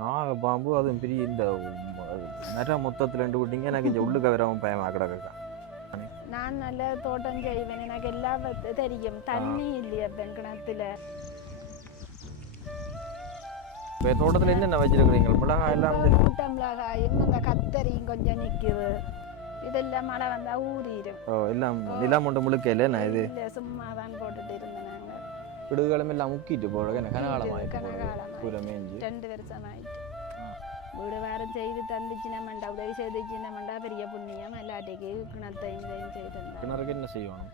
நாகப்பாம்பு அதுவும் பெரிய இந்த நிறைய மொத்தத்தில் ரெண்டு விட்டீங்க எனக்கு இங்கே உள்ளுக்க வரவும் பயமாக கிடக்குக்கா. நான் நல்ல தோட்டம் செய்வேன், எனக்கு எல்லாம் தெரியும். தண்ணி இல்லையா கிணத்துல. இப்போ தோட்டத்தில் என்னென்ன வச்சிருக்கிறீங்க? மிளகாய் எல்லாம் மூட்டை மிளகாயும் இந்த கத்தரியும் கொஞ்சம் நிற்குது. இதெல்லாம் மழை வந்தா ஊறிடும். எல்லாம் நிலம் ஒன்று முழுக்க இல்லை நான் இது இல்லை, சும்மா தான் போட்டுட்டு இருந்தேன். நாங்கள் விடுகளும் எல்லாம் முக்கிட்டு போடுறோம். எனக்கு கனகாலமாயிட்டு 2 வருஷம் ஆயிட்டு. வீடு வேறு செய்து தந்துச்சுனமெண்டா, உதவி செய்துச்சுனமெண்டா பெரிய புண்ணியம். எல்லாட்டிக்கு கிணத்தையும் இதையும் செய்து கிணறுக்கு என்ன செய்யணும்?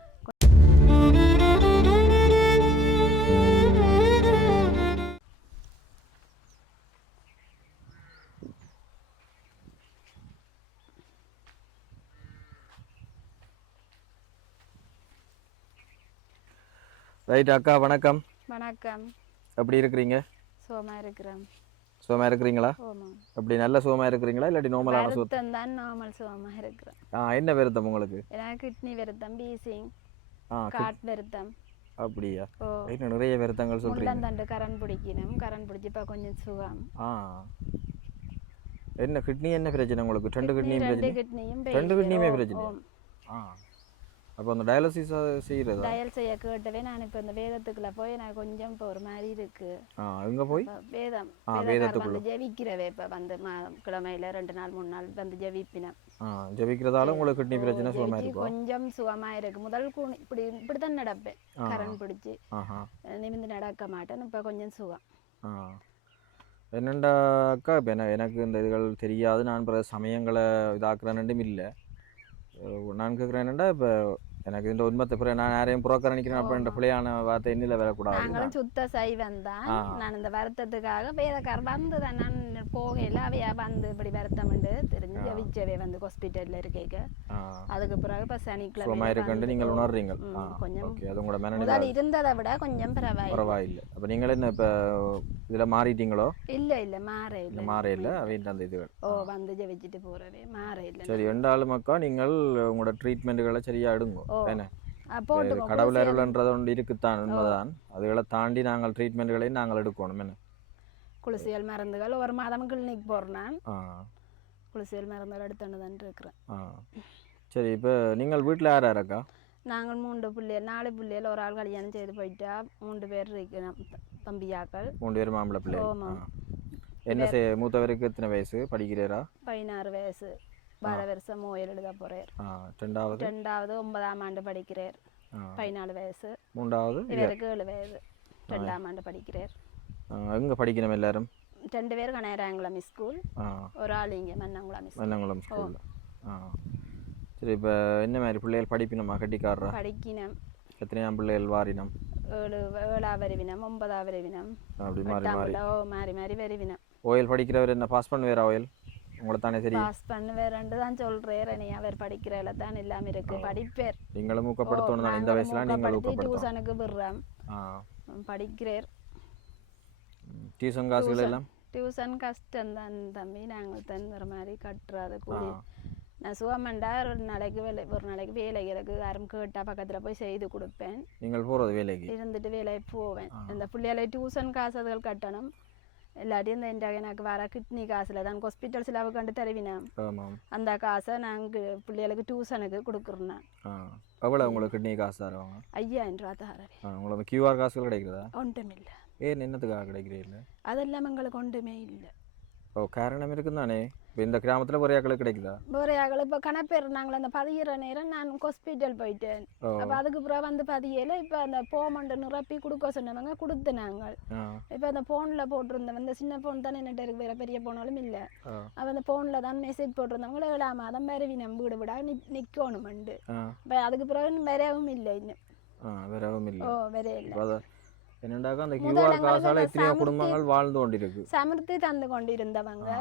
ரைட் அக்கா, வணக்கம். வணக்கம். எப்படி இருக்கிறீங்க? சோமா இருக்கிறேன். சுகமாக இருக்கிறீங்களா? அப்படி நல்ல சுகமாக இருக்கிறீங்களா இல்லாட்டி நார்மலான சுத்தம் தான்? நார்மல் சுகமாக இருக்கிறேன். என்ன வருத்தம் உங்களுக்கு? எனக்கு கிட்னி வருத்தம், பீசிங், காட் வருத்தம். அப்படியா? நிறைய வருத்தங்கள் சொல்றீங்க. முள்ளந்தண்டு கரண் பிடிக்கணும், கரண் பிடிச்சி இப்போ கொஞ்சம் சுகம். என்ன கிட்னி என்ன பிரச்சனை உங்களுக்கு? 2 கிட்னியும் பிரச்சனை? 2 கிட்னியுமே பிரச்சனை. அப்போ அந்த டயாலிசிஸ் செய்யறது? டயல் செய்ய கேட்டவே நான் இப்போ இந்த வேதத்துக்குள்ள போய் நான் கொஞ்சம் இப்போ ஒரு மாதிரி இருக்கு. எங்க போய்? வேதத்துக்குள்ள ஜெபிக்கிறவே இப்போ வந்து கிழமையில 2 நாள் 3 நாள் வந்து ஜெபிப்பினேன். ஜெபிக்கிறதால உங்களுக்கு கிட்னி பிரச்சனை சுகமா இருக்கு? கொஞ்சம் சுகமா இருக்கு. முதல் இப்படித்தான் நடப்பேன், கரண் பிடிச்சி நிமிந்து நடக்க மாட்டேன். இப்போ கொஞ்சம் சுகம். என்னண்டாக்கா இப்போ எனக்கு இந்த இதுகள் தெரியாது. நான் பிற சமயங்களை இதாக்குறேன்னும் இல்லை. நான் கேட்குறேன் என்னண்டா, இப்போ எனக்கு இந்த உண்மத்தை பிறகு நான் யாரையும் புறக்கணிக்கிறேன் அப்படின்ற பிள்ளையான வார்த்தை என்னில் வரக்கூடாது. நாங்களும் சுத்த சைவம் தான். நான் இந்த வருத்தத்துக்காக வேதக்கார வந்து தான் நான் போகையில் அவையா வந்து இப்படி வருத்தம்ண்டு தெரிஞ்சு ஜவிச்சவே வந்து ஹாஸ்பிட்டலில் இருக்கேக்க. அதுக்கு பிறகு இப்போ சனிக்கிழமை இருக்குன்னு நீங்கள் உணர்றீங்க. கொஞ்சம் அது உங்களோட முதல் இருந்ததை விட கொஞ்சம் பரவாயில்லை. அப்போ நீங்கள் என்ன இப்போ இதில் மாறிட்டீங்களோ? இல்லை மாற இல்லை அவையின் அந்த இதுகள் வந்து ஜவிச்சிட்டு போறவே மாற இல்லை. சரி, ரெண்டாலும் அக்கா நீங்கள் உங்களோட ட்ரீட்மெண்ட்டுகளை சரியா எடுங்க. என்ன கடவுள் அருள்ன்றது ஒன்று இருக்குத்தான், உண்மைதான். அதுகளை தாண்டி நாங்கள் ட்ரீட்மெண்ட்களையும் நாங்கள் எடுக்கணும். என்ன குளிசியல் மருந்துகள் ஒரு மாதம் கிளினிக் போறேன். குளிசியல் மருந்துகள் எடுத்துன்னு தான் இருக்கிறேன். சரி, இப்போ நீங்கள் வீட்டில் யார் யாரக்கா? நாங்கள் 3 பிள்ளைகள், 4 பிள்ளைகள். ஒரு ஆள் கல்யாணம் செய்து போயிட்டா 3 பேர் இருக்கிறோம் தம்பியாக்கள். 3 பேர் மாம்பழ பிள்ளைகள். என்ன மூத்தவருக்கு எத்தனை வயசு? படிக்கிறீரா? 16 வயசு. 12 வருஷம் ஓயல் எழுத போறார். ரெண்டாவது 9ஆம் ஆண்டு படிக்கிறார். 14 வயசு. மூன்றாவது இவருக்கு 7 வயது. 2ஆம் ஆண்டு படிக்கிறார். எங்க படிக்கணும் எல்லாரும்? 2 பேர் கனேராங்குளம் ஸ்கூல், ஒரு ஆள் இங்கே மன்னங்குளம் ஸ்கூல். சரி, இப்போ என்ன மாதிரி பிள்ளைகள் படிப்பினமா? கட்டிக்காரரா? படிக்கணும். எத்தனையாம் பிள்ளைகள் வாரினம்? 7ஆம் வருவினம், 9ஆம் வருவினம், அப்படி மாறி மாறி வருவினம். ஓயல் படிக்கிறவர் என்ன பாஸ் பண்ணுவாரா? ஓயல் உங்களை தானே சரி பாஸ் பண்ணுவேன்னு தான் சொல்றேன். நீ அவர் படிக்கிறதுல தான் எல்லாம் இருக்கு. படிப்பேர். நீங்களும் ஊக்கப்படுத்தணும் தான். இந்த வயசுல நீங்கள் ஊக்கப்படுத்தணும். டியூஷனுக்கு விடுறோம், படிக்கிறேர். டியூஷன் காசுகள் எல்லாம்? டியூஷன் கஷ்டம் தான் தம்பி. நாங்கள் தந்துற மாதிரி கட்டுறது கூடி. நான் சுகமண்டா ஒரு நாளைக்கு வேலைகளுக்கு யாரும் கேட்டால் பக்கத்தில் போய் செய்து கொடுப்பேன். நீங்கள் போகிறது வேலைக்கு? இருந்துட்டு வேலைக்கு போவேன். இந்த பிள்ளைகளை டியூஷன் காசுகள் கட்டணும். எல்லாத்தையும் இந்த எனக்கு வர கிட்னி காசில் தான் ஹாஸ்பிட்டல் செலவு கண்டு தருவினேன். அந்த காசை நாங்கள் பிள்ளைகளுக்கு டியூஷனுக்கு கொடுக்குறேன். எவ்வளோ உங்களுக்கு கிட்னி காசு தருவாங்க? 5000 ரூபா தரவே. உங்களுக்கு கியூஆர் காசுகள் கிடைக்கிறதா? ஒன்றும் இல்லை. என்னத்துக்காக கிடைக்கிறீங்க? அதெல்லாம் எங்களுக்கு ஒன்றுமே இல்லை. காரணம் இருக்குன்னு தானே. இப்போ இந்த கிராமத்தில் பொறையாக்களுக்கு கிடைக்குதா? பொறையாக்கள் இப்போ கணப்பேர் நாங்கள் அந்த பதிகிற நேரம் நான் ஹாஸ்பிட்டல் போயிட்டேன். அப்போ அதுக்கு பிறகு வந்து பதியல. இப்போ அந்த போமண்டு நிரப்பி கொடுக்க சொன்னவங்க கொடுத்து நாங்கள் இப்போ அந்த ஃபோனில் போட்டிருந்தவங்க, இந்த சின்ன ஃபோன் தானே என்னட்டு இருக்கு, வேறு பெரிய ஃபோனாலும் இல்லை. அப்போ அந்த ஃபோனில் தான் மெசேஜ் போட்டிருந்தவங்க 7ஆம் மாதம் வரவினம் வீடு விடா நிற்கணுமெண்டு. இப்போ அதுக்கு பிறகு வரவும் இல்லை. இன்னும் வரவும் இல்லை. வரவே இல்லை. என்னண்டாக அந்த கியூஆர் காசால எத்தனையோ குடும்பங்கள் வாழ்ந்து கொண்டிருக்கு. சமர்த்தி தந்து கொண்டிருந்தவங்க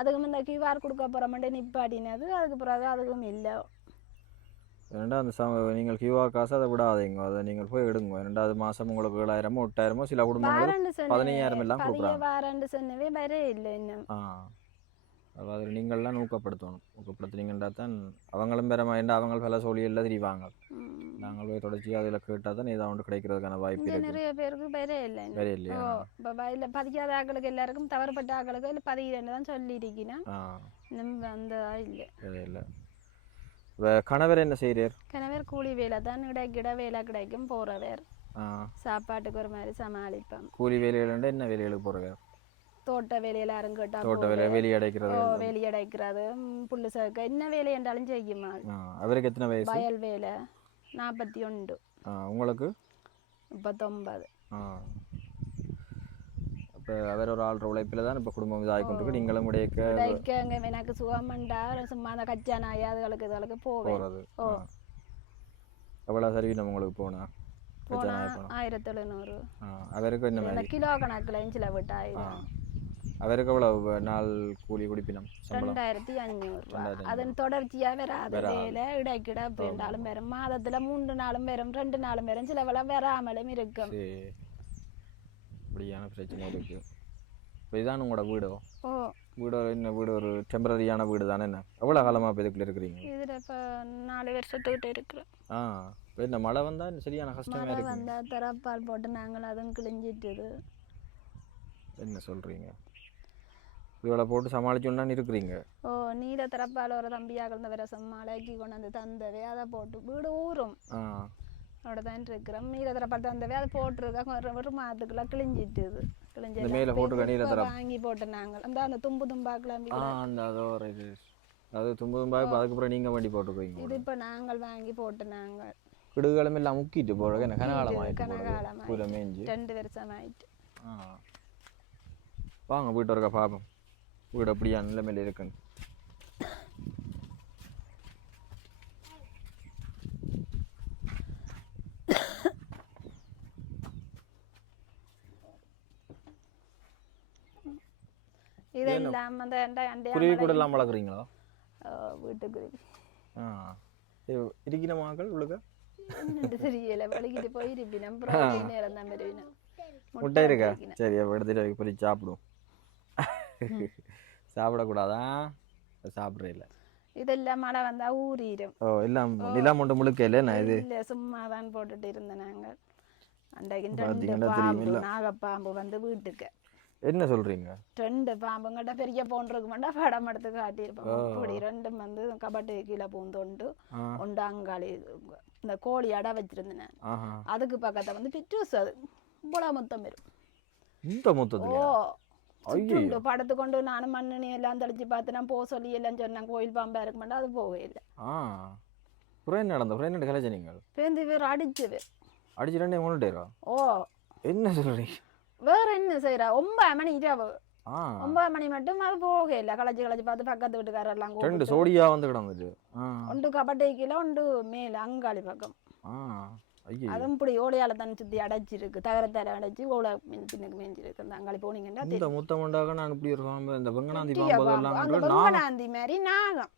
அதுக்கும் இந்த கியூஆர் கொடுக்க போகிறோம்ட்டு நிப்பாட்டினது. அதுக்கு பிறகு அதுக்கும் இல்லை. ஏன்னா அந்த நீங்கள் கியூஆர் காசு அதை விடாதீங்க, அதை நீங்கள் போய் எடுங்க. 2வது மாதம் உங்களுக்கு 7,000 8,000 சில குடும்பங்கள் 15,000 எல்லாம் கொடுக்குறாங்க. வாரண்டு சொன்னவே வரே இல்லை இன்னும். அதாவது நீங்கள்லாம் ஊக்கப்படுத்தணும். ஊக்கப்படுத்துனீங்கன்னா தான் அவங்களும் பெறமாயிண்டா அவங்க பல சோழியெல்லாம் திரிவாங்க. நாங்கள் போய் தொடர்ச்சி அதில் கேட்டால் தான் ஏதாவது ஒன்று கிடைக்கிறதுக்கான வாய்ப்பு இங்கே இருக்கு. நிறைய பேருக்கு வேற இல்லை வேற இல்லையா? இப்போ இல்லை பதிக்காத ஆக்களுக்கு எல்லாருக்கும் தவறுபட்ட ஆக்களுக்கு இல்லை பதிகிறேன்னு தான் சொல்லியிருக்கீங்கன்னா நம்ம அந்த இல்லை இல்லை. கணவர் என்ன செய்கிறார்? கணவர் கூலி வேலை தான் கிடைக்கிட வேலை கிடைக்கும் போகிறவர். சாப்பாட்டுக்கு ஒரு மாதிரி சமாளிப்போம். கூலி வேலைகள் என்ன வேலைகளுக்கு போகிறார்? தோட்ட வேலையில அருங்கட்டா தோட்ட வேலை, வேலி அடைக்கிறது, வேலி அடைக்கிறது, புல்லு சறுக்க என்ன வேலை என்றாலும் செய்யுமா. அவருக்கு எத்தனை வயசு? வயல் வேலை 41. உங்களுக்கு 39. இப்போ அவர் ஒரு ஆள்ற உழைப்பில் தான் இப்போ குடும்பம் இதாகி கொண்டு நீங்களும் உடைக்க எனக்கு சுகமண்டா சும்மா அந்த கச்சா நாய் அதுகளுக்கு இதுகளுக்கு போகிறது. எவ்வளோ சர்வீஸ் உங்களுக்கு போனா? 1700. அவருக்கு என்ன கிலோ கணக்கில் இஞ்சில் விட்டு 1000. அவருக்கு எவ்வளவு நாள் கூலி குடிப்பினம்? 2500. அதன் தொடர்ச்சியாக வராது வேலை இடைக்கிட அப்படின்றாலும் வரும். மாதத்துல 3 நாளும் வரும், 2 நாளும் வரும், சில வேலை வராமலும் இருக்கும். இப்படியான பிரச்சனை இருக்கு. இப்போ இதுதான் உங்களோட வீடோ? வீடு என்ன வீடு? ஒரு டெம்பரரியான வீடு தானே? என்ன எவ்வளோ காலமாக இப்போ இதுக்குள்ள இருக்கிறீங்க? இதில் இப்போ 4 வருஷத்துக்கிட்ட இருக்கிறோம். இப்போ இந்த மழை வந்தால் சரியான கஷ்டமாக இருக்கு. மழை வந்தால் திறப்பால் போட்டு நாங்கள் அதுவும் கிழிஞ்சிட்டுது. என்ன சொல்கிறீங்க? இவ்வளோ போட்டு சமாளிச்சோன்னு இருக்கிறீங்க. நீல திறப்பால் ஒரு தம்பியாக இருந்த வர மழைக்கு கொண்டு வந்து தந்தவே அதை போட்டு வீடு ஊறும் அதோட தான் இருக்கிறோம். நீல திறப்பால் தந்தவே அதை போட்டுருக்கா ஒரு மாதத்துக்குள்ள கிழிஞ்சிட்டுது. வாங்கி போட்டு நாங்கள் அந்த தும்பு தும்பாக்கெல்லாம் அது தும்பு தும்பாக்கு அதுக்கப்புறம் நீங்கள் வண்டி போட்டுருக்கீங்க. இது இப்போ நாங்கள் வாங்கி போட்டு நாங்கள் கிடுகளும் எல்லாம் முக்கிட்டு போடுறது. என்ன கனகாலமாயிட்டு? 2 வருஷம் ஆயிட்டு. வாங்க போயிட்டு வரக்கா பார்ப்போம் வீடு அப்படியா நிலைமையில் இருக்குன்னு. இதெல்லாம் குருவி கூட எல்லாம் வளர்க்குறீங்களா? வீட்டுக்குருவி இருக்கிற மக்கள் உங்களுக்கு தெரியல வலிக்கிட்டு போயிருப்பினம் நேரம் தான் பெருவினம். முட்டை இருக்கா? சரி எடுத்துட்டு போய் சாப்பிடுவோம். சாப்பிடக்கூடாதான்? சாப்பிட்றே இல்லை. இதெல்லாம் மழை வந்தா ஊறிடும். எல்லாம் நிலம் ஒன்று முழுக்க இல்லை. நான் இது இல்லை சும்மா தான் போட்டுட்டு இருந்தேன். நாங்கள் அன்றைக்கு நாகப்பாம்பு வந்து வீட்டுக்கு. என்ன சொல்றீங்க? 2 பாம்புங்கிட்ட பெரிய போன்றிருக்கு மாட்டா படம் எடுத்து காட்டியிருப்போம். இப்படி 2 வந்து கபட்டு கீழே பூந்தோண்டு ஒன்று அங்காளி இந்த கோழி அடை வச்சிருந்தேன். அதுக்கு பக்கத்தை வந்து பிச்சூஸ் அது இவ்வளோ மொத்தம் வரும். இந்த மொத்தத்துல படத்து கொண்டு நானும் மண்ணு எல்லாம் தெளிச்சு பார்த்து நான் போக சொல்லி எல்லாம் சொன்னேன். கோயில் பாம்பா இருக்க மாட்டா அது போகவே இல்லை. என்ன நடந்த கலைச்ச நீங்கள் பேருந்து பேர் அடிச்சது அடிச்சுட்டே கொண்டுட்டேரா? என்ன சொல்றீங்க? வேற என்ன செய்யறா? 9 மணி இரவு 9 மணி மட்டும் அது போக இல்லை. களைச்சு பார்த்து பக்கத்து வீட்டுக்காரெல்லாம் 2 சோடியா வந்து கிடந்துச்சு. ஒன்று கபட்டை கீழே ஒன்று மேல அங்காளி பக்கம். அதுவும் இப்படி ஓலையால தண்ணி சுத்தி அடைச்சிருக்கு. தகரத்தால அடைச்சு ஓலை பின்னுக்கு மேஞ்சிருக்கு. அந்த அங்காளி போனீங்கன்னா இந்த முத்தமண்டாக நான் இப்படி இருக்கோம். இந்த வெங்கனாந்தி வெங்கனாந்தி மாதிரி நாகம்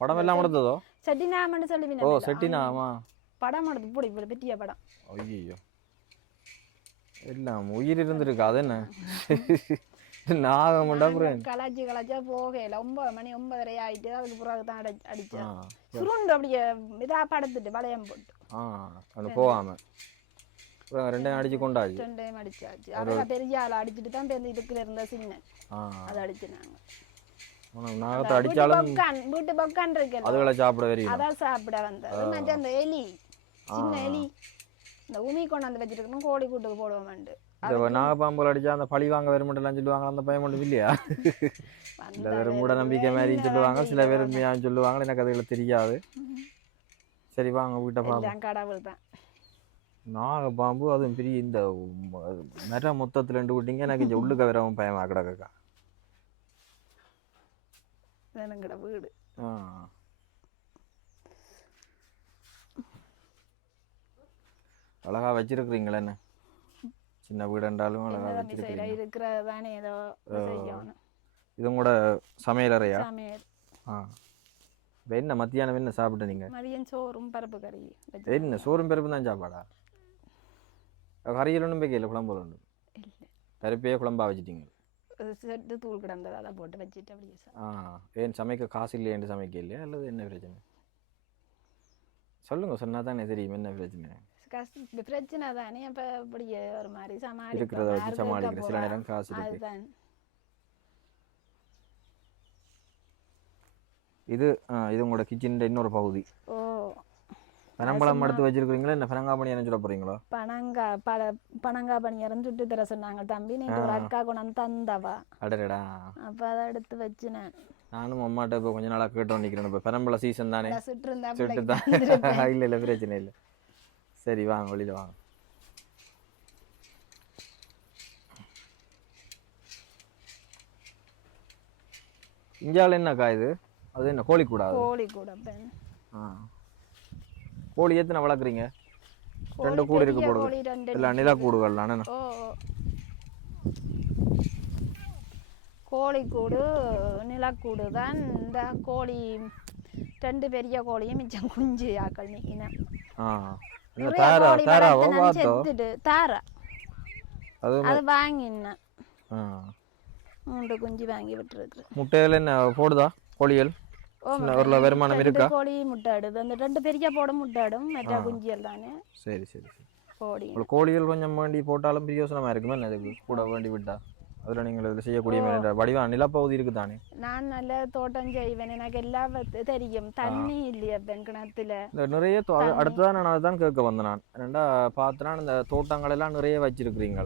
படம் எல்லாம் எடுத்ததோ? செட்டிநாமன்னு சொல்லி செட்டினாமா படம் எடுத்து இப்படி இப்படி பெரிய படம். ஐயோ எல்லாம் உயிர் இருந்திருக்கு. அது என்ன நாகமண்டா கலாச்சா போகல. 9 மணி 9:30 ஆயிட்டு அதுக்கு பிறகு தான் அடிச்சேன். சுருண்டு அப்படியே இதா படுத்துட்டு வளையம் போட்டு போகாம 2 அடிச்சு கொண்டாச்சு. 2 அடிச்சாச்சு. அதை பெரிய ஆள் அடிச்சுட்டு தான் பேருந்து இதுக்குள்ள இருந்த சின்ன அதை அடிச்சு நாகத்தை அடிச்சாலும் வீட்டு பக்கான் இருக்கு அதுகளை சாப்பிட வரையும் அதான் சாப்பிட வந்தது. மற்ற அந்த எலி சின்ன எலி இந்த உமி கொண்டாந்து வச்சிருக்கணும். கோழி கூட்டுக்கு போடுவோம்ண்டு. நாகப்பாம்புகள் அடிச்சா அந்த பழி வாங்க வருமெல்லாம் சொல்லுவாங்க. அந்த பயம் மட்டும் இல்லையா? சில பேர் மூட நம்பிக்கை மாதிரின்னு சொல்லுவாங்க, சில பேர் உண்மையான்னு சொல்லுவாங்க. எனக்கு அதுகளை தெரியாது. சரி வாங்க வீட்டை பாம்பு கடவுள் தான். நாகப்பாம்பு அதுவும் பெரிய இந்த மர மொத்தத்தில் 2 விட்டீங்க. எனக்கு இங்கே உள்ளுக்க வரவும் பயமா கிடக்கா. வீடு அழகா வச்சிருக்கிறீங்களே. என்ன சின்ன வீடு என்றாலும் அழகா இருக்கிறதானே ஏதோ செய்யணும். இது கூட சமையலறையா? சமையல். என்ன மத்தியானம் என்ன சாப்பிட்டு நீங்க? மதியம் சோறும் பருப்பு கறி. என்ன சோறும் பருப்பு தான் சாப்பாடா? கறியில் ஒன்றும் வைக்கல? குழம்பு ஒன்று பருப்பையே குழம்பா வச்சுட்டீங்க? செட்டு தூள் கிடந்தது அதை போட்டு வச்சுட்டு அப்படியே ஏன் சமைக்க காசு இல்லையேன்னு சமைக்க இல்லையா அல்லது என்ன பிரச்சனை சொல்லுங்க சொன்னா தானே தெரியும் என்ன பிரச்சனை பிரச்சனை தானே அப்போ அப்படியே ஒரு மாதிரி இருக்கிறத வச்சு சமாளிக்கிற சில நேரம் காசு இருக்கு அதுதான் இது இது உங்களோட கிச்சன் இன்னொரு பகுதி ஓ பனம்பழம் எடுத்து வச்சிருக்கீங்களா என்ன பனங்கா பணியாரம் சொல்ல போறீங்களா பனங்கா பணியாரம் சுட்டு தர சொன்னாங்க தம்பி நீ ஒரு அக்கா கொண்டு தந்தவா அடடா அப்போ அதை எடுத்து வச்சுனேன் நானும் அம்மாட்ட இப்போ கொஞ்ச நாளாக கேட்டு நிற்கிறேன் இப்போ பெரம்பளை சீசன் தானே சுட்டு தான் சுட்டு இல்லை இல்லை பிரச்சனை இல்லை சரி வாங்க வெளியில் வாங்க இஞ்சால என்னக்கா இது அது என்ன கோழி கூடா கோழி கூட கோழி எத்தனை வளர்க்குறீங்க 2 கூடு இருக்கு போடுது இல்லை நிலா கூடுகள் தானே கோழி கூடு நிலக்கூடு தான் இந்த கோழி 2 பெரிய கோழியும் மிச்சம் குஞ்சு ஆக்கள் நிற்கினேன் தாரா அது வாங்கினேன் 3 குஞ்சு வாங்கி விட்டுருக்கு முட்டைகள் என்ன போடுதா கோழிகள் ஒரு வருமானம் இருக்கா கோழி முட்டைடுது அந்த 2 பெரிய போட முட்டைடும் மற்ற குஞ்சியல் தானே சரி சரி சரி கோழி கோழிகள் கொஞ்சம் வேண்டி போட்டாலும் பிரியோசனமா இருக்குமே அதுக்கு கூட வேண்டி விட்டா அதில் நீங்கள் இதில் செய்யக்கூடிய வடிவா நிலப்பகுதி இருக்கு தானே நான் நல்ல தோட்டம் செய்வேன் எனக்கு எல்லாம் தெரியும் தண்ணி இல்லையா கிணத்துல இந்த நிறைய அடுத்ததான் நான் அதுதான் கேட்க வந்தேன் நான் ரெண்டா பார்த்தேன்னா இந்த தோட்டங்கள் எல்லாம் நிறைய வச்சிருக்கிறீங்க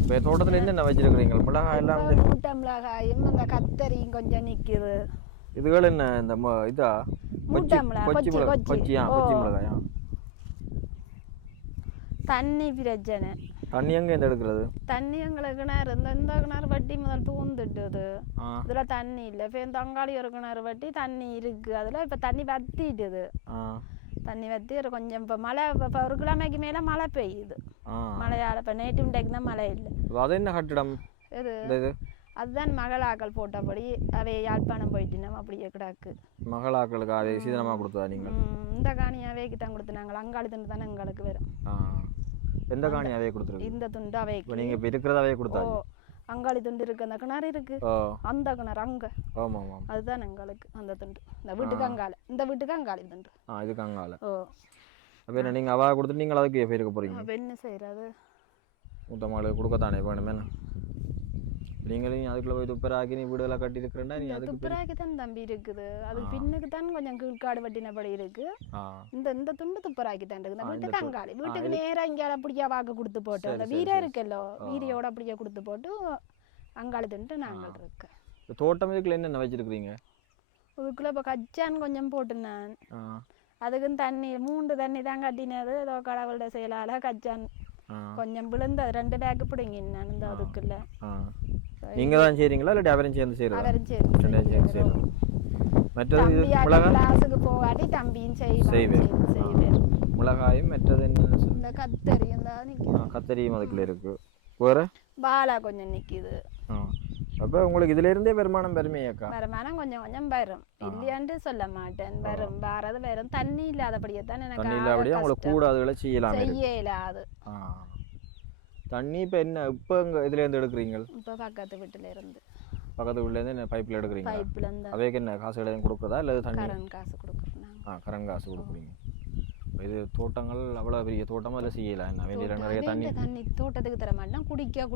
இப்போ தோட்டத்தில் என்னென்ன வச்சிருக்கிறீங்க மிளகாய் எல்லாம் முட்டை மிளகாயும் அந்த கத்தரியும் கொஞ்சம் நிற்குது இதுகள் என்ன இந்த இதா முட்டை மிளகாய் கொச்சி மிளகாயா தண்ணி பிரச்சனை தண்ணி எங்க இருந்து எடுக்கிறது தண்ணி எங்களுக்கு கிணறு இந்த கிணறு வட்டி முதல் தூந்துட்டுது இதுல தண்ணி இல்லை இப்போ தங்காளி ஒரு கிணறு வட்டி தண்ணி இருக்கு அதுல இப்ப தண்ணி வத்திட்டுது தண்ணி வத்தி ஒரு கொஞ்சம் இப்போ மழை இப்போ ஒரு கிழமைக்கு மேல மழை பெய்யுது மழையால இப்போ நேற்று இன்றைக்கு தான் மழை இல்லை அது என்ன கட்டிடம் இது அதுதான் மகளாக்கள் போட்டபடி அவை யாழ்ப்பாணம் போயிட்டு நம்ம அப்படியே கிடக்கு மகளாக்களுக்கு அதை சீதனமா கொடுத்தா நீங்க இந்த காணியாவே கிட்ட கொடுத்துனாங்க அங்காளி துண்டு தானே எங்களுக்கு வரும் எந்த காணி அவையே கொடுத்துருக்கு இந்த துண்டு அவையே நீங்க இப்ப இருக்கிறதாவே கொடுத்தாங்க அங்காளி துண்டு இருக்கு அந்த கிணறு இருக்கு அந்த கிணறு அங்க ஆமா ஆமா அதுதான் எங்களுக்கு அந்த துண்டு இந்த வீட்டுக்கு அங்கால இந்த வீட்டுக்கு அங்காளி துண்டு இதுக்கு அங்கால அப்ப என்ன நீங்க அவ கொடுத்து நீங்க அதுக்கு எப்ப இருக்க போறீங்க அப்ப என்ன செய்யறது மூத்த மகளுக்கு கொடுக்கத்தானே வேணுமே நீங்களும் அதுக்குள்ள போய் துப்பராக்கி நீ வீடுலாம் கட்டி இருக்கிறேன்னா நீ அதுக்கு துப்பராக்கி தான் தம்பி இருக்குது அது பின்னுக்கு தான் கொஞ்சம் கீழ்காடு வட்டினபடி இருக்கு இந்த துண்டு துப்பராக்கி தான் இருக்கு இந்த வீட்டுக்கு அங்காளி வீட்டுக்கு நேரா இங்கே அப்படியே வாக்கு கொடுத்து போட்டு அந்த வீரா இருக்குல்லோ வீரியோட அப்படியே கொடுத்து போட்டு அங்காளி துண்டு நாங்கள் இருக்கு தோட்டம் இதுக்குள்ள என்னென்ன வச்சிருக்கிறீங்க அதுக்குள்ள இப்போ கச்சான் கொஞ்சம் போட்டு நான் அதுக்குன்னு தண்ணி 3 தண்ணி தான் கட்டினது ஏதோ கடவுளோட செயலால கச்சான் கொஞ்சம் விழுந்த 2 பேக்கு பிடிங்க நான் இந்த அதுக்குள்ள நீங்க தான் செய்றீங்களா இல்ல அவரும் சேர்ந்து செய்றதா அவரும் சேர்ந்து மற்றது மிளகாய் கிளாஸுக்கு போகாட்டி தம்பியும் செய்வேன் மிளகாயும் மற்றது என்ன இந்த கத்தரி அந்த நிக்குது கத்தரியும் அதுக்குள்ள இருக்கு வேற பாலா கொஞ்சம் நிக்குது அப்ப உங்களுக்கு இதுல இருந்தே வருமானம் பெருமையாக்கா வருமானம் கொஞ்சம் கொஞ்சம் வரும் இல்லையான்னு சொல்ல மாட்டேன் வரும் வாரது வரும் தண்ணி இல்லாதபடியே தான் எனக்கு தண்ணி இல்லாதபடியே உங்களுக்கு கூடாதுகளை செய்யலாது தண்ணி இப்போ என்ன இப்போ இதுல இருந்து எடுக்கிறீங்க இப்போ பக்கத்து வீட்டுல இருந்து என்ன பைப்ல எடுக்கிறீங்க பைப்ல இருந்து அவைக்கு என்ன காசு எதுவும் கொடுக்குறதா இல்லை தண்ணி கரண்ட் காசு கொடுக்குறோம் கரண்ட் காசு கொடுக்குறீங்க இது தோட்டங்கள் அவ்வளவு பெரிய தோட்டம் அதில் செய்யலாம் என்ன வேண்டிய நிறைய தண்ணி தோட்டத்துக்கு தர மாட்டோம் குடிக்க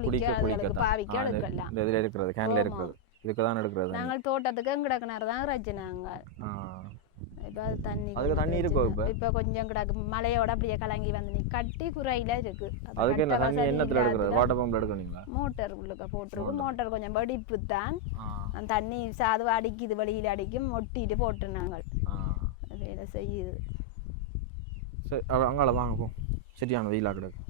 பாவிக்க எடுக்கலாம் இந்த இதில் இருக்கிறது கேன்ல இருக்கிறது இதுக்கு தான் எடுக்கிறது நாங்கள் தோட்டத்துக்கு எங்கட கிணறு தான் ரச்சினாங்க இப்போ தண்ணி அதுக்கு தண்ணி இருக்கும் இப்போ கொஞ்சம் கிடக்கு மழையோட அப்படியே கலங்கி வந்து நீ கட்டி குறையில இருக்கு அதுக்கு என்ன தண்ணி என்னத்துல எடுக்கிறது வாட்டர் பம்ப்ல எடுக்கணுங்களா மோட்டர் உள்ளுக்க போட்டுருக்கு மோட்டர் கொஞ்சம் வெடிப்பு தான் அந்த தண்ணி சாது அடிக்குது வெளியில் அடிக்கும் ஒட்டிட்டு போட்டுருந்தாங்க வேலை செய்யுது சரி அங்கால வாங்க போ சரியான வெயிலா கிடக்கு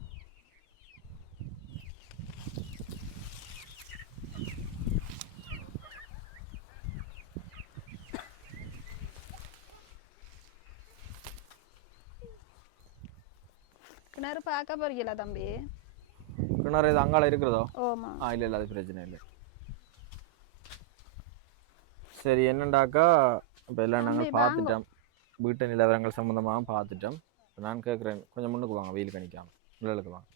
கிணறு பார்க்க போறீங்களா தம்பி கிணறு இது அங்கால இருக்கிறதோ ஓமா இல்லை இல்லை அது பிரச்சனை இல்லை சரி என்னண்டாக்கா இப்போ எல்லாம் நாங்கள் பார்த்துட்டோம் வீட்டு நிலவரங்கள் சம்மந்தமாக பார்த்துட்டோம் நான் கேட்குறேன் கொஞ்சம் முன்னுக்கு வாங்க வெயில் கணிக்காம நிழலுக்கு வாங்க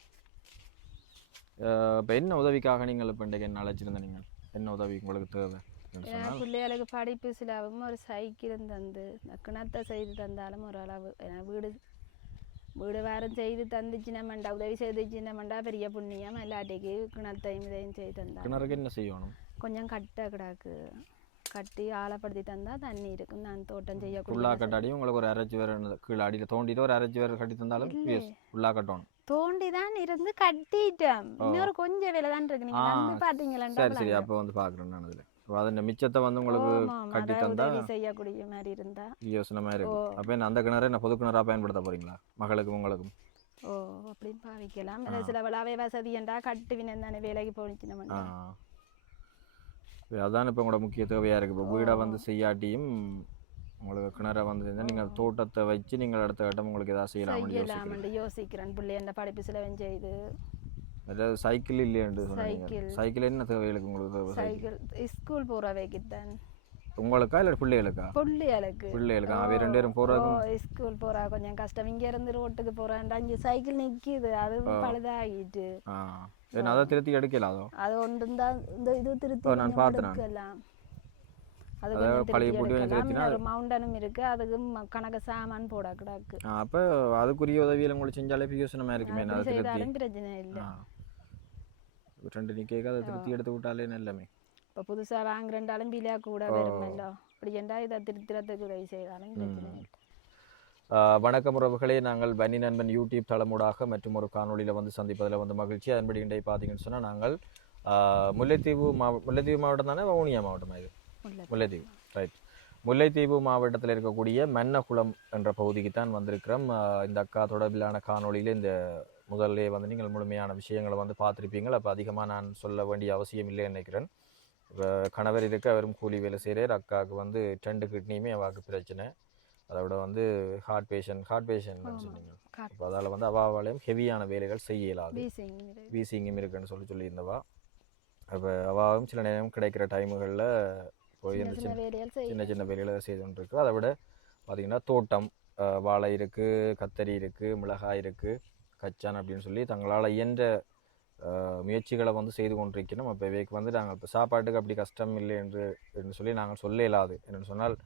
இப்போ என்ன உதவிக்காக நீங்கள் இப்போ இன்றைக்கு என்ன அழைச்சிருந்த நீங்கள் என்ன உதவி உங்களுக்கு தேவை என்று சொன்னால் பிள்ளைகளுக்கு படிப்பு சிலவும் ஒரு சைக்கிளும் தந்து கிணத்தை செய்து தந்தாலும் ஒரு அளவு ஏன்னா வீடு வாரம் செய்து தந்துச்சுனமெண்டா உதவி செய்துச்சுனமெண்டா பெரிய புண்ணியம் எல்லாட்டிக்கு கிணத்தையும் இதையும் செய்து தந்தா கிணறுக்கு என்ன செய்யணும் கொஞ்சம் கிடாக்கு கட்டி ஆழப்படுத்தி தந்தால் தண்ணி இருக்கும் நான் தோட்டம் செய்யக்கூடிய ஃபுல்லாக கட்டாடி உங்களுக்கு ஒரு அரைச்சி வேறு கீழே அடியில் தோண்டிட்டு ஒரு அரைச்சி வேறு கட்டி தந்தாலும் ஃபுல்லாக கட்டணும் தோண்டி தான் இருந்து கட்டிட்டேன் இன்னொரு கொஞ்சம் வேலை தான் இருக்கு நீங்க வந்து பாத்தீங்களா சரி சரி அப்போ வந்து பார்க்குறேன் நான் அதில் அதோட மிச்சத்தை வந்து உங்களுக்கு கட்டி தந்தா செய்யக்கூடிய மாதிரி இருந்தா யோசனை மாதிரி இருக்கும் அப்போ என்ன அந்த கிணறு என்ன பொது கிணறாக பயன்படுத்த போறீங்களா மகளுக்கும் உங்களுக்கும் ஓ அப்படின்னு பாவிக்கலாம் சில விளாவே வசதி என்றா கட்டுவினு தானே வேலைக்கு போனிச்சு நம்ம அதான் இப்போ உங்களோட முக்கிய தேவையாக இருக்குது இப்போ வீடை வந்து செய்யாட்டியும் உங்களுக்கு கிணற வந்து நீங்கள் தோட்டத்தை வச்சு நீங்கள் அடுத்த கட்டம் உங்களுக்கு ஏதாவது செய்யலாம் யோசிக்கிறேன் பிள்ளை அந்த படிப்பு செலவும் செய்து அதாவது சைக்கிள் இல்லையாண்டு சைக்கிள் என்ன தேவைகளுக்கு உங்களுக்கு சைக்கிள் ஸ்கூல் போகிறவைக்கு தான் உங்களுக்கா இல்லை பிள்ளைகளுக்கா பிள்ளைகளுக்கா அவை 2 பேரும் போகிறது ஸ்கூல் போகிறா கொஞ்சம் கஷ்டம் இங்கே இருந்து ரோட்டுக்கு போகிறான்டா இங்கே சைக்கிள் நிற்கிது அது பழுதாகிட்டு அதை திருத்தி எடுக்கலாம் அது ஒன்று தான் இந்த இது திருத்தி நான் பார்த்தேன் அது மவுண்டனும் இருக்கு அதுக்கு கணக்கு சாமான் போட கிடக்கு அப்போ அதுக்குரிய உதவியில் உங்களுக்கு செஞ்சாலே யோசனமாக இருக்குமே செய்தாலும் பிரச்சனை இல்லை 2 நிற்க அதை திருத்தி எடுத்து விட்டாலே எல்லாமே இப்போ புதுசாக வாங்குறண்டாலும் விலை கூட வருமல்லோ அப்படி என்றால் இதை திருத்திரத்துக்கு உதவி செய்தாலும் பிரச்சனை இல்லை வணக்கம் உறவுகளே, நாங்கள் பனி நண்பன் யூடியூப் தளமூடாக மற்றும் ஒரு காணொலியில் வந்து சந்திப்பதில் வந்து மகிழ்ச்சி. அதன்படி இன்றைய பார்த்தீங்கன்னு சொன்னால் நாங்கள் முல்லைத்தீவு மாவட்டம் தானே வவுனியா மாவட்டமா இது முல்லைத்தீவு ரைட் முல்லைத்தீவு மாவட்டத்தில் இருக்கக்கூடிய மன்னகுளம் என்ற பகுதிக்கு தான் வந்திருக்கிறோம். இந்த அக்கா தொடர்பிலான காணொலியில் இந்த முதல்லே வந்து நீங்கள் முழுமையான விஷயங்களை வந்து பார்த்துருப்பீங்கள். அப்போ அதிகமாக நான் சொல்ல வேண்டிய அவசியம் இல்லைன்னு நினைக்கிறேன். இப்போ கணவர் இருக்க அவரும் கூலி வேலை செய்கிறார். அக்காவுக்கு வந்து 2 கிட்னியுமே அவாவுக்கு பிரச்சனை. அதோட வந்து ஹார்ட் பேஷண்ட் சொன்னீங்க. இப்போ அதால் வந்து அவாவாலையும் ஹெவியான வேலைகள் செய்ய இயலாது, வீசிங்கும் இருக்குன்னு சொல்லியிருந்தவா. அப்போ அவாவும் சில நேரம் கிடைக்கிற டைமுகளில் போய் இந்த சின்ன வேலைகளை செய்து கொண்டு இருக்கு. அதை விட பார்த்திங்கன்னா தோட்டம், வாழை இருக்குது, கத்தரி இருக்குது, மிளகாய் இருக்குது, கச்சான் அப்படின்னு சொல்லி தங்களால் இயன்ற முயற்சிகளை வந்து செய்து கொண்டிருக்கணும். அப்போ இவைக்கு வந்து நாங்கள் இப்போ சாப்பாட்டுக்கு அப்படி கஷ்டம் இல்லை என்று சொல்லி நாங்கள் சொல்ல இயலாது. என்னென்னு சொன்னால்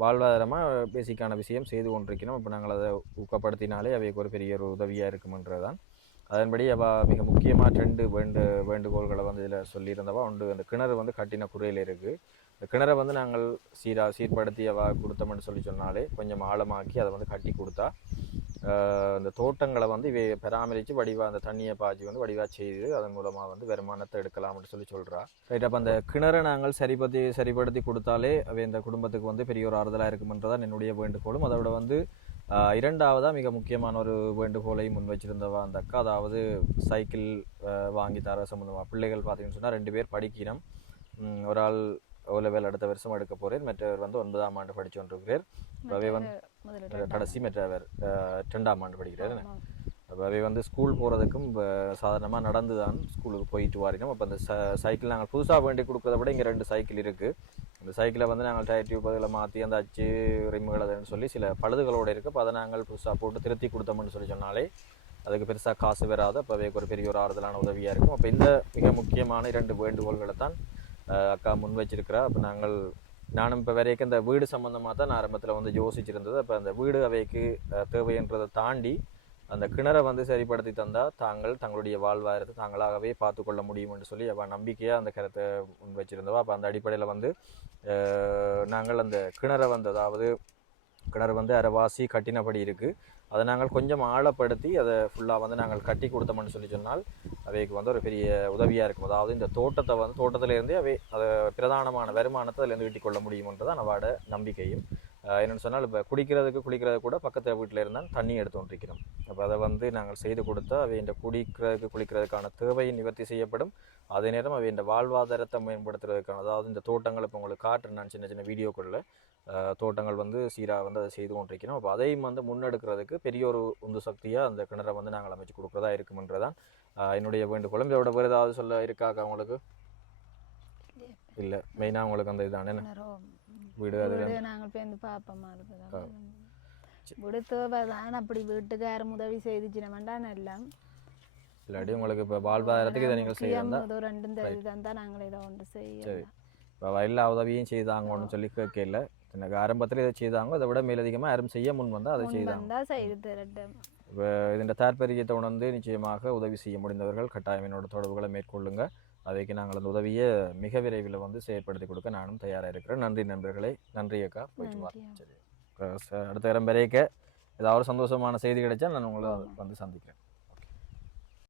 வாழ்வாதாரமாக பேசிக்கான விஷயம் செய்து கொண்டிருக்கணும். இப்போ நாங்கள் அதை ஊக்கப்படுத்தினாலே அவைக்கு ஒரு பெரிய ஒரு உதவியாக இருக்குமென்றது தான். அதன்படி அவள் மிக முக்கியமாக 2 வேண்டுகோள்களை வந்து இதில் சொல்லியிருந்தவா. ஒன்று, அந்த கிணறு வந்து கட்டின குறையில் இருக்குது. இந்த கிணறை வந்து நாங்கள் சீர்படுத்தி அவள் கொடுத்தோம்னு சொன்னாலே கொஞ்சம் ஆழமாக்கி அதை வந்து கட்டி கொடுத்தா இந்த தோட்டங்களை வந்து இவை பராமரித்து வடிவாக அந்த தண்ணியை பாய்ச்சி வந்து வடிவாக செய்து அதன் மூலமாக வந்து வருமானத்தை எடுக்கலாம்னு சொல்கிறா. ரைட். அப்போ அந்த கிணறை நாங்கள் சரிப்படுத்தி கொடுத்தாலே அவை இந்த குடும்பத்துக்கு வந்து பெரிய ஒரு ஆறுதலாக இருக்குமென்றதான் என்னுடைய வேண்டுகோளும். அதோட வந்து 2வதாக மிக முக்கியமான ஒரு வேண்டுகோளை முன் வச்சிருந்தவா அந்த அக்கா. அதாவது சைக்கிள் வாங்கி தர சம்மந்தமாக பிள்ளைகள் பார்த்தீங்கன்னு சொன்னால் 2 பேர் படிக்கணும். ஒரு ஆள் O-level அடுத்த வருஷம் எடுக்க போகிறேன், மற்றவர் வந்து 9ஆம் ஆண்டு படித்து கொண்டிருக்கிறார். அவை வந்து கடைசி மற்றவர் 2ஆம் ஆண்டு படிக்கிறார். அப்போ அவை வந்து ஸ்கூல் போகிறதுக்கும் சாதாரணமாக நடந்து தான் ஸ்கூலுக்கு போயிட்டு வாரினோம். அப்போ அந்த சைக்கிள் நாங்கள் புதுசாக வேண்டி கொடுக்குறத விட இங்கே 2 சைக்கிள் இருக்குது. அந்த சைக்கிளை வந்து நாங்கள் டயர் டியூப் அதில் மாற்றி அந்த அச்சு ரிம்முகள் அதுன்னு சொல்லி சில பழுதுகளோடு இருக்குது. அப்போ அதை நாங்கள் புதுசாக போட்டு திருத்தி கொடுத்தோம்னு சொன்னாலே அதுக்கு பெருசாக காசு வராது. அப்போ அவைக்கு ஒரு பெரிய ஒரு ஆறுதலான உதவியாக இருக்கும். அப்போ இந்த மிக முக்கியமான 2 வேண்டுகோள்களை தான் அக்கா முன் வச்சிருக்கிறா. அப்போ நானும் இப்போ வரைக்கும் இந்த வீடு சம்மந்தமாக தான் நான் ஆரம்பத்தில் வந்து யோசிச்சிருந்தது. அப்போ அந்த வீடு அவைக்கு தேவைன்றதை தாண்டி அந்த கிணறை வந்து சரிப்படுத்தி தந்தால் தங்களுடைய வாழ்வாதாரத்தை தாங்களாகவே பார்த்து கொள்ள முடியும் என்று சொல்லி அவள் நம்பிக்கையாக அந்த கருத்தை முன் வச்சிருந்தவா. அப்போ அந்த அடிப்படையில் வந்து நாங்கள் அந்த கிணறை வந்து அதாவது கிணறு வந்து அரைவாசி கட்டினபடி இருக்குது. அதை நாங்கள் கொஞ்சம் ஆழப்படுத்தி அதை ஃபுல்லாக வந்து நாங்கள் கட்டி கொடுத்தோம்னு சொன்னால் அவைக்கு வந்து ஒரு பெரிய உதவியாக இருக்கும். அதாவது இந்த தோட்டத்திலேருந்தே அதை பிரதானமான வருமானத்தை அதிலேருந்து ஈட்டிக் கொள்ள முடியும்ன்றதான் அவளோட நம்பிக்கையும். என்னென்னு சொன்னால் இப்போ குளிக்கிறது கூட பக்கத்து வீட்டில் இருந்தால் தண்ணி எடுத்து கொண்டிருக்கிறோம். அப்போ அதை வந்து நாங்கள் செய்து கொடுத்தா அவை இந்த குளிக்கிறதுக்கான தேவையை நிவர்த்தி செய்யப்படும். அதே நேரம் அவை இந்த வாழ்வாதாரத்தை மேம்படுத்துறதுக்கான, அதாவது இந்த தோட்டங்கள் இப்போ உங்களுக்கு காட்டுறேன் நான் சின்ன வீடியோக்களில் தோட்டங்கள் வந்து சீராக வந்து அதை செய்து கொண்டிருக்கிறோம். அப்போ அதையும் வந்து முன்னெடுக்கிறதுக்கு பெரிய ஒரு உந்து சக்தியாக அந்த கிணறை வந்து நாங்கள் அமைச்சு கொடுக்குறதா இருக்குமென்றதான் என்னுடைய வேண்டுகோளும். இதோட வேறு ஏதாவது சொல்ல இருக்காக்கா உங்களுக்கு? இல்லை, மெயினாக உங்களுக்கு அந்த இதுதானே வீடு அது நாங்கள் போய் பார்ப்போமா வீடு தேவைதான். அப்படி வீட்டுக்காரும் உதவி செய்துச்சுனா எல்லாம் இல்லாட்டி உங்களுக்கு இப்போ வாழ்வாதாரத்துக்கு இதை நீங்கள் செய்யறதா இது ரெண்டும் தெரியுதான் தான் நாங்கள் இதை ஒன்று சரி செய்யலாம். இப்போ எல்லா உதவியும் செய்தாங்கன்னு சொல்லி கேட்கல எனக்கு ஆரம்பத்தில் இதை செய்தாங்க அதை விட மேலதிகமாக யாரும் செய்ய முன் வந்தால் அதை செய்தாங்க வந்தா செய்து தரட்டும். இப்போ இதன் தாற்பயத்தை உணர்ந்து நிச்சயமாக உதவி செய்ய முடிந்தவர்கள் கட்டாயம் என்னோட தொடர்புகளை மேற்கொள்ளுங்க அதைக்கு நாங்கள் அந்த உதவியை மிக விரைவில் வந்து செயற்படுத்தி கொடுக்க நானும் தயாராக இருக்கிறேன். நன்றி நண்பர்களே. நன்றி அக்கா. போயிட்டு வா. சரி அடுத்த இடம் வரைக்க ஏதாவது சந்தோஷமான செய்தி கிடைச்சா நான் உங்களை வந்து சந்திக்கிறேன்.